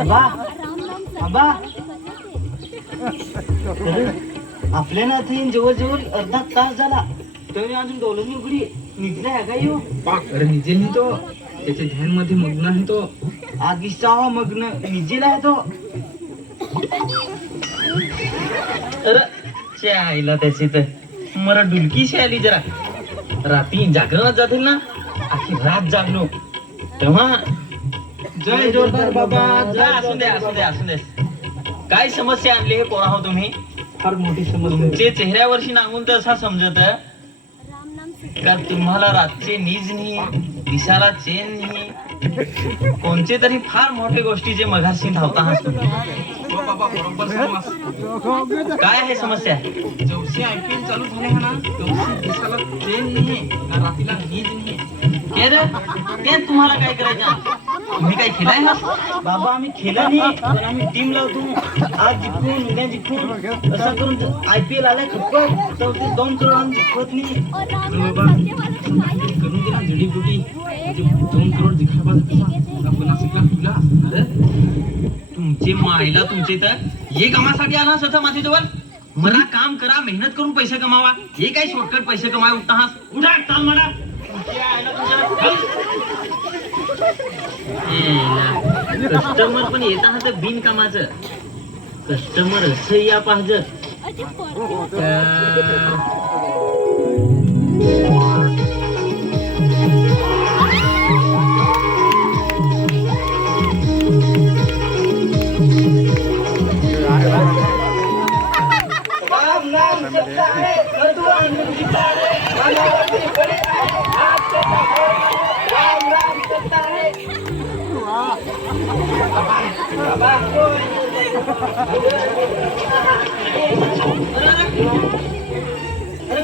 आबा आबा आपल्या ना जवळ अर्धा तास झाला तरी अजून डोलनी उघडी निघला आहे का येऊ. अरे निजे नाही तो त्याच्या ध्यान मध्ये मग्न आहे तो. आगीचा मग्न निजेला आहे तो. अरे आईला त्याची तर मला डुलकीशी आली जरा. रात्री जागरणात जातील ना अख्खी रात जागलो तेव्हा. जय जोरदार बाबा जय. असू द्या असू द्या असू द्या. काय समस्या आणली हे पोरा हो तुम्ही. फार मोठी समस्या. तुमचे चेहऱ्यावरशी नांगून तर असा समजत का तुम्हाला रातचे नीज नाही दिसाला चेन नाही. कोणते तरी फार मोठे गोष्टीचे मघाशी धावता आहात तुम्ही. हो बाबा बरोबर समज. काय आहे समस्या. जवशी IPL चालू झाले आहे ना तवशी दिसाला ट्रेन नाही ना रात्रीला नीज नाही. ते तुम्हाला काय करायचं. तुम्ही काय खेळाय ना बाबा. आम्ही खेळा नाही पण आम्ही टीम लावतो. आज जिंकून उद्या जिंकून असं करून IPL आलाय खपत तर ते 2 करोड जिंकत नाही. बाबा करून दिला जडीबुटी 2 करोड दिखावा आपण शिकला तुला. अरे तुमचे मायला तुमचे तर हे कामासाठी आला स्वतः माझ्याजवळ. मला काम करा मेहनत करून पैसे कमावा. हे काय शॉर्टकट पैसे कमाय उठता हा. उठा चाल म्हणा. कस्टमर पण येत आहात बिनकामाचं. कस्टमर असं या पाहिजे.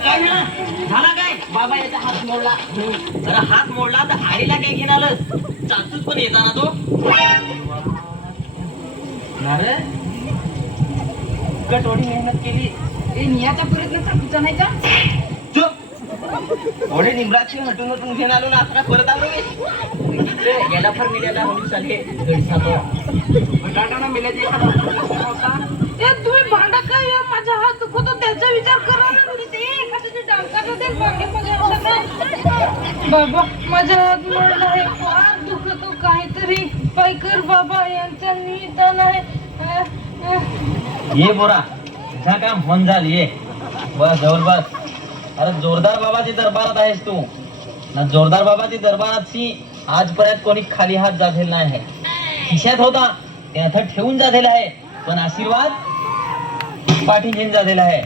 काय झाला काय बाबा याचा हात मोडला. जरा हात मोडला तर आईला काय घेणार. चालतोच पण येताना तो. अरे कटोडी मेहनत केली. नियाच्या पुरीत चाकूचा नाही का. थोडे निमराची हटून हटून घेऊन आलो ना. आता परत आलो याला फार मिळाला हळू चाले गडसा तो बटाटा मिळायचे एखादा. तुम्ही भांडा काय माझा हात दुखतो त्याचा विचार करा ना. बाबा माझा हात मोडला आहे. फार दुखतो काहीतरी पाय कर बाबा. यांचा निदान आहे. ये बोरा तुझा काम होऊन झाल. ये बस जवळ बस. अरे जोरदार बाबाची दरबारात आहेस तू ना. जोरदार बाबाची दरबाराची आजपर्यंत कोणी खाली हात जाधेला नाही आहे. खिशात होता त्यात ठेवून जाधेला आहे पण आशीर्वाद पाठी घेऊन जाधेला आहे.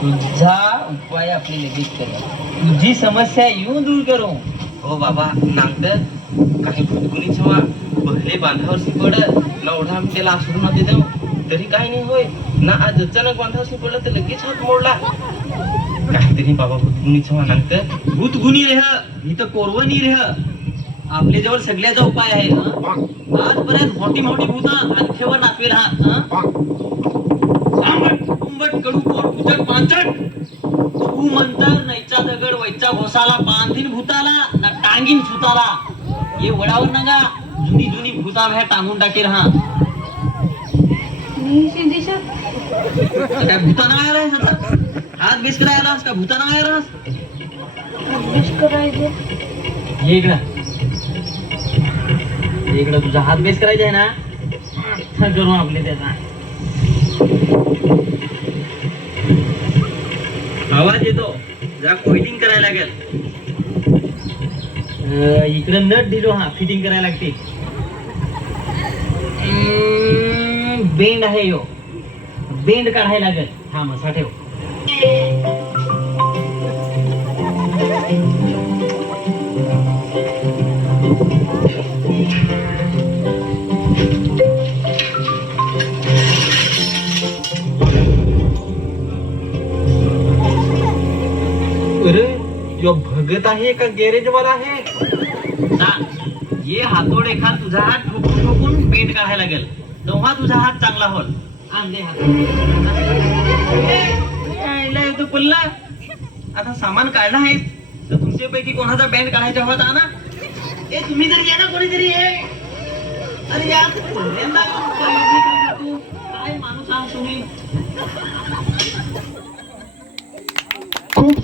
तुझा उपाय आपली लगेच करू. तुझी समस्या येऊन दूर करू. हो बाबा नांगद काही भुतगुणी जेव्हा बहले बांधावरशी पडत ना ओढा त्याला आसरू न देऊ तरी काही नाही होय ना. आज अचानक बांधावरशी पडलं तर लगेच हात मोडला. काहीतरी बाबा भुतगुणी जेव्हा नांगद भूतगुणी रेह इथं कोरवणी रेह. आपल्या जवळ सगळ्याचा उपाय आहे. आजपर्यंत मोठी मोठी भूता आणखीवर नाचवेल हा. कुंबट कडू पोट पुचट पांचट. तू म्हणतर नैचा दगड वैचा घोसाला बांधीन भूताला ना टांगीन सुताला. ये वडावर नगा जुनी जुनी भूता भ्या टांगून टाकेल हा. काय भूताना आला हात बेस करायला का भूताना आला इकडं तुझा हात बेस करायचा आहे ना. करू आपले त्याचा आवाज येतो. जरा कोइलिंग करायला लागेल. इकडं नट दिलो हा फिटिंग करायला लागते. बेंड आहे यो. बेंड काढायला लागेल. हा मसा ठेव. अरे यो भगत आहे का गॅरेज वाला आहे. ये हातोड एखाद तुझा हात ठोकून ठोकून बेंड काढायला लागेल तेव्हा तुझा हात चांगला होल. आणले हात तू पुल्ला. आता सामान काढला आहे तर तुमच्यापैकी कोणाचा बँड काढायचा होता ना. ए तुम्ही जरी या ना कोणीतरी ये. अरे यार पहिल्यांदा तू काय माणूस आहात तुम्ही खूप